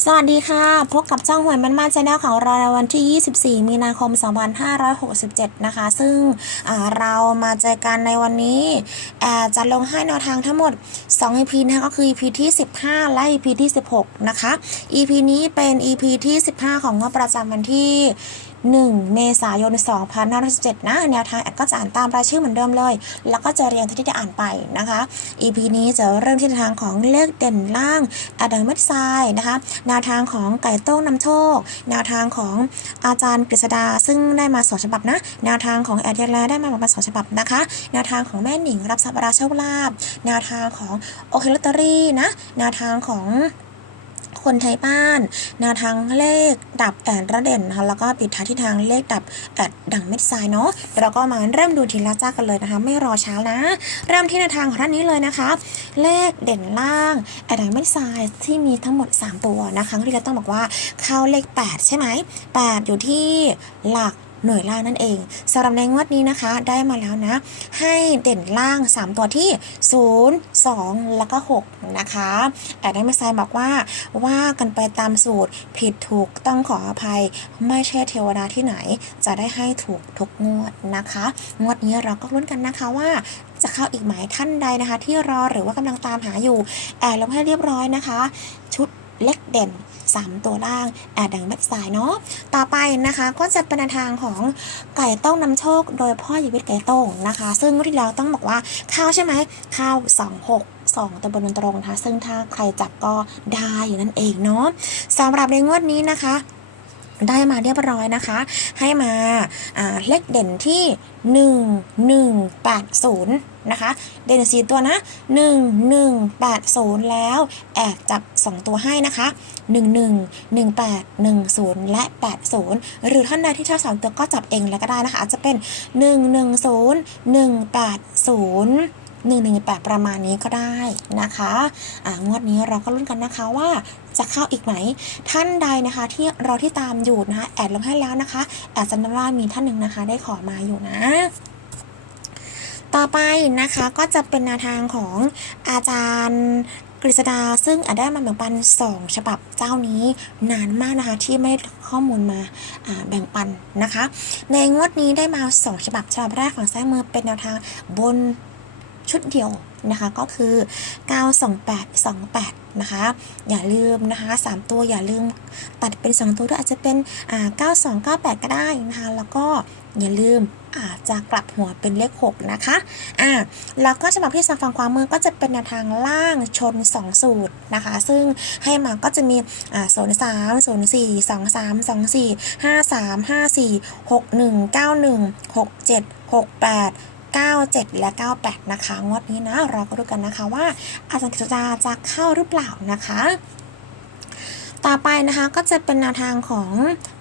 สวัสดีค่ะ พบกับช่องหวยมันมาชแนลของเราในวันที่ 24 มีนาคม 2567 นะคะ ซึ่งเรามาเจอกันในวันนี้จะลงให้แนวทางทั้งหมด 2 EP นะคะก็คือ EP ที่ 15 และ EP ที่ 16 นะคะ EP นี้เป็น EP ที่ 15 ของงบประจำวันที่ 1 เมษายน 2567 นะแนวทางแอดก็จะอ่านตามรายชื่อเหมือนเดิมเลย แล้วก็จะเรียงที่ได้อ่านไปนะคะ EP นี้จะเริ่มที่ทางของเลขเด่นล่างอดังเมดทรายนะคะแนวทางของไก่โต้งนำโชคแนวทางของอาจารย์กฤษดา ซึ่งได้มาสองฉบับนะแนวทางของแอดเยลาได้มาประมาณสองฉบับนะคะแนวทางของแม่หนิงรับทรัพย์ราโชคลาภแนวทางของโอเคลอตเตอรี่นะแนวทางของ คนไทยบ้านแนวทางเลขดับแอดระเด่นนะคะแล้วก็ปิดท้ายที่ทางเลขดับแอดดังเม็ดทรายเนาะเดี๋ยวเราก็มาเริ่มดูทีละจ้ากันเลยนะคะ ไม่รอช้านะ เริ่มที่แนวทางของท่านนี้เลยนะคะ เลขเด่นล่างแอดดังเม็ดทรายที่มีทั้งหมด 3 ตัวนะคะที่เราต้องบอกว่าเข้าเลข 8 ใช่ไหม8อยู่ที่หลัก หน่วยล่างนั่นเองสำหรับในงวดนี้นะคะ ได้มาแล้วนะ ให้เด่นล่าง 3 ตัวที่ 0 2 แล้วก็ 6 นะคะแอดได้มาไซน์บอกว่าว่ากันไปตามสูตรผิดถูกต้องขออภัย ไม่ใช่เทวดาที่ไหน จะได้ให้ถูกทุกงวดนะคะ งวดนี้เราก็ลุ้นกันนะคะว่าจะเข้าอีกไหมท่านใดนะคะ ที่รอหรือว่ากำลังตามหาอยู่แอดลงให้เรียบร้อยนะคะ ชุด เล็กเด่น 3 ตัวล่างแอดดังเม็ดสายเนาะต่อไปนะคะก็จะเป็นแนวทางของไก่ต้งนำโชค โดยพ่อยีวิทย์ไก่ต้งนะคะ ซึ่งที่แล้วต้องบอกว่าข้าวใช่ไหมข้าว 2 6 2ตะบนตรงนะคะซึ่งถ้าใครจับก็ได้นั่นเองเนาะสำหรับในงวดนี้นะคะ ได้มาเรียบร้อยนะคะ ให้มาาเลขเด่นที่ 1 1 8 0 นะคะ เด่นสีตัวนะ 1 1 8 0 แล้วแอบจับ 2 ตัวให้นะคะ 1 1 1 8 1 0 และ 80 หรือท่านใดที่ชอบสองตัวก็จับเองแล้วก็ได้นะคะ อาจจะเป็น 1 1 0 1 8 0 1 1 8 ประมาณนี้ก็ได้นะคะงวดนี้เราก็ลุ้นกันนะคะว่าจะเข้าอีกไหม ท่านใดนะคะที่เรอที่ตามอยู่นะคะแอดลงให้แล้วนะคะ แอดจำได้ว่ามีท่านหนึ่งนะคะ ได้ขอมาอยู่นะต่อไปนะคะก็จะเป็นแนวทางของอาจารย์กฤษดา ซึ่งอาจได้มาแบ่งปัน 2 ฉบับเจ้านี้นานมากนะคะ ที่ไม่ได้ข้อมูลมาาแบ่งปันนะคะ ในงวดนี้ได้มา 2 ฉบับฉบับแรกฝั่งซ้ายมือเป็นแนวทางบน ชุดเดียวนะคะก็คือ 92828 นะคะ อย่าลืมนะคะ 3 ตัวอย่าลืมตัดเป็น 2 ตัวด้วยอาจจะเป็นอ่า9298 ก็ได้นะคะ แล้วก็อย่าลืมอาจจะกลับหัวเป็นเลข 6 นะคะ อ่า แล้วก็ฉบับที่สองฝั่งขวามือก็จะเป็นแนวทางล่างชน 2 สูตรนะคะ ซึ่งให้มาก็จะมี อ่า0 3 0 4 2 3 2 4 5 3 5 4 6 1 9 1 6 7 6 8 97 และ 98 นะคะ งวดนี้นะ เราก็ดูกันนะคะว่า อาจารย์กฤษดาจะเข้าหรือเปล่านะคะ ต่อไปนะคะก็จะเป็นแนวทางของ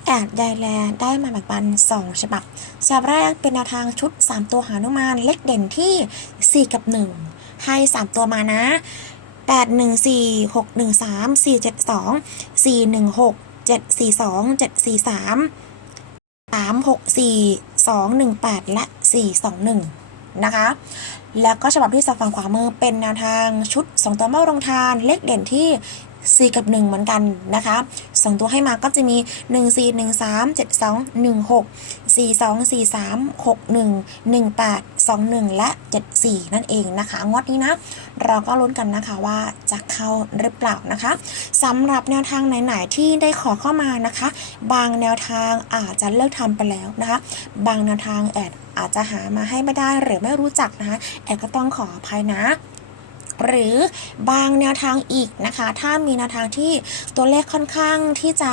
แอดไดแลได้มาแบ่งปัน 2 ฉบับ ฉบับแรกเป็นแนวทางชุด 3 ตัวหานุมานเลขเด่นที่ 4 กับ 1 ให้ 3 ตัวมานะ8 1 4 6 1 3 4 7 2 4 1 6 7 4 2 7 4 3 3 6 4 2 1 8 และ 4 2 1 นะคะ แล้วก็ฉบับที่สองฝั่งขวามือเป็นแนวทางชุด 2 ตัวเมาลงทานเลขเด่นที่ 4 กับ 1 เหมือนกันนะคะ2ตัวให้มาก็จะมี 1 4 1 3 7 2 1 6 4 2 4 3 6 1 1 8 2 1 และ 7 4 นั่นเองนะคะ งวดนี้นะ เราก็ลุ้นกันนะคะว่าจะเข้าหรือเปล่านะคะสำหรับแนวทางไหนๆที่ได้ขอเข้ามานะคะ บางแนวทางอาจจะเลิกทำไปแล้วนะคะ บางแนวทางแอดอาจจะหามาให้ไม่ได้หรือไม่รู้จักนะคะ แอดก็ต้องขออภัยนะ หรือบางแนวทางอีกนะคะ ถ้ามีแนวทางที่ตัวเลขค่อนข้างที่จะ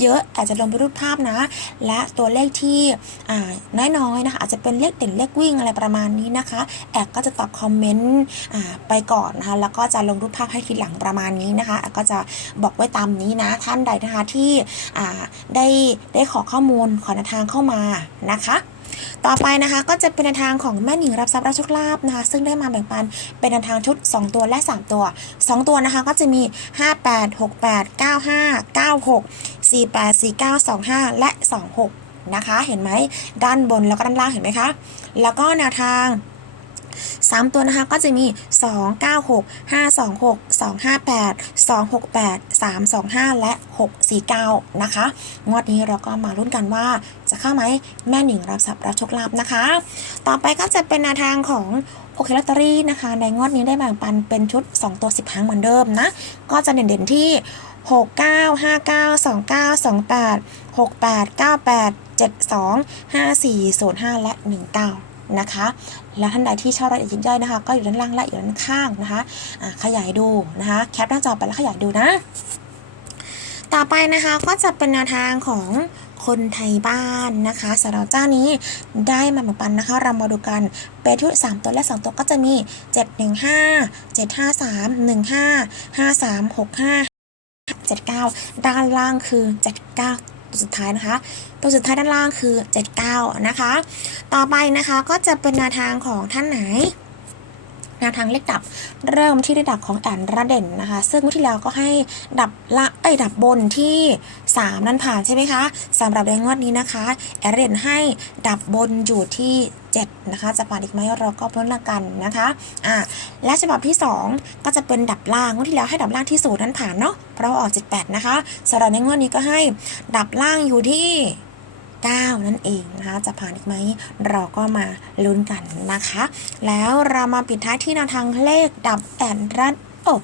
เยอะอาจจะลงไปรูปภาพนะ และตัวเลขที่น้อยๆนะคะอาจจะเป็นเลขเด่นเลขวิ่งอะไรประมาณนี้นะคะ แอดก็จะตอบคอมเมนต์ไปก่อนนะคะแล้วก็จะลงรูปภาพให้ทีหลังประมาณนี้นะคะ ก็จะบอกไว้ตามนี้นะท่านใดนะคะที่ได้ได้ขอข้อมูลขอแนวทางเข้ามานะคะ ต่อไปนะคะ ก็จะเป็นแนวทางของแม่หนิงรับทรัพย์รับโชคลาภนะคะ ซึ่งได้มาแบ่งปันเป็นแนวทางชุด 2 ตัวและ 3 ตัว 2 ตัวนะคะก็จะมี 58 68 95 96 48 49 25 และ 26 นะคะ เห็นไหมด้านบนแล้วก็ด้านล่างเห็นไหมคะ แล้วก็แนวทาง 3 ตัวนะคะก็จะมี 2 9 6 5 2 6 2 5 8 2 6 8 3 2 5 และ 6 4 9 นะคะ งวดนี้เราก็มาลุ้นกันว่าจะเข้าไหมแม่หนิงรับทรัพย์รับโชคลาภนะคะ ต่อไปก็จะเป็นแนวทางของโอเคลอตเตอรี่นะคะ ในงวดนี้ได้แบ่งปันเป็นชุด 2 ตัว 10หางเหมือนเดิมนะ ก็จะเด่นๆที่ 6 9 5 9 2 9 2 8 6 8 9 8 7 2 5 4 0 5 และ 19 นะคะ แล้วท่านใดที่ชอบรายละเอียดยิบย่อยนะคะ ก็อยู่ด้านล่างและอยู่ด้านข้างนะคะะขยายดูนะคะ แคปหน้าจอไปแล้วขยายดูนะ ต่อไปนะคะก็จะเป็นแนวทางของคนไทยบ้านนะคะสำหรับเจ้านี้ได้มาแบ่งปันนะคะ เรามาดูกันเป็นชุด3ตัวและ2ตัวก็จะมี715 753 15 53 65 79ด้านล่างคือ79 ตัวสุดท้ายนะคะ ตัวสุดท้ายด้านล่างคือ 79 นะคะ ต่อไปนะคะก็จะเป็นแนวทางของท่านไหน แนวทางเลขดับเริ่มที่ระดับของแอนระเด่นนะคะ ซึ่งเมื่อที่แล้วก็ให้ดับละเอ้ยดับบนที่ 3 นั่นผ่านใช่ไหมคะสำหรับในงวดนี้นะคะ แอนระเด่นให้ดับบนอยู่ที่ 7 นะคะ จะผ่านอีกไหมเราก็พ้นละกันนะคะอะและฉบับที่ 2 ก็จะเป็นดับล่างงวดที่แล้วให้ดับล่างที่ศูนย์นั้นผ่านเนาะเพราะออก 78 นะคะสำหรับในงวดนี้ก็ให้ดับล่างอยู่ที่ 9 นั่นเองนะคะจะผ่านอีกไหมเราก็มาลุ้นกันนะคะ แล้วเรามาปิดท้ายที่แนวทางเลขดับแอนรัดโอ้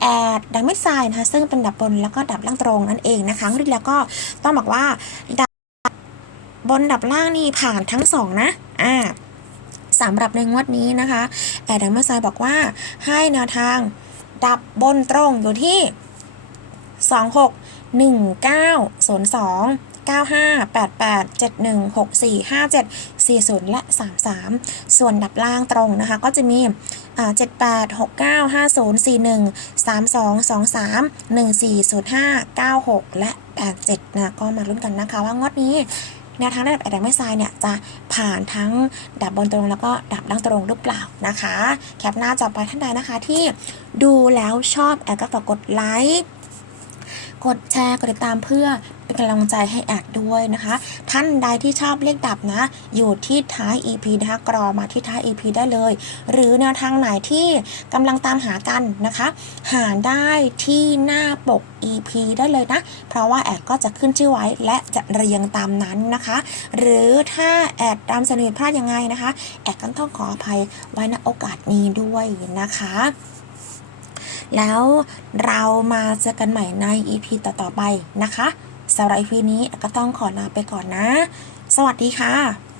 แอดดังไม่ทรายนะคะซึ่งเป็นดับบนแล้วก็ดับล่างตรงนั่นเองนะคะที่แล้วก็ต้องบอกว่าดับบนดับล่างนี่ผ่านทั้งสองนะอ่าสำหรับในงวดนี้นะคะ แอดดังไม่ทรายบอกว่าให้แนวทางดับบนตรงอยู่ที่ 26 19 02 95 88 71 64 57 40 และ 33 ส่วนดับล่างตรงนะคะ ก็จะมีอ่า78 69 50 41 32 23 14 05 96 และ 87 นะ ก็มาลุ้นกันนะคะว่างวดนี้แนวทางระดับแอดแดงไม่ทรายเนี่ยจะผ่านทั้งดับบนตรงแล้วก็ดับล่างตรงหรือเปล่านะคะ แคปหน้าจอไปท่านใดนะคะที่ดูแล้วชอบแอดก็ฝากกดไลค์ กดแชร์กดติดตามเพื่อเป็นกำลังใจให้แอดด้วยนะคะ ท่านใดที่ชอบเลขดับนะ อยู่ที่ท้าย EP นะคะกรอมาที่ท้าย EP ได้เลย หรือแนวทางไหนที่กำลังตามหากันนะคะ หาได้ที่หน้าปก EP ได้เลยนะ เพราะว่าแอดก็จะขึ้นชื่อไว้และจะเรียงตามนั้นนะคะ หรือถ้าแอดตามเสนอพลาดยังไงนะคะ แอดก็ต้องขออภัยไว้ณโอกาสนี้ด้วยนะคะ แล้วเรามาเจอกันใหม่ใน EP ต่อๆไปนะคะสำหรับ EP นี้ก็ต้องขอลาไปก่อนนะ สวัสดีค่ะ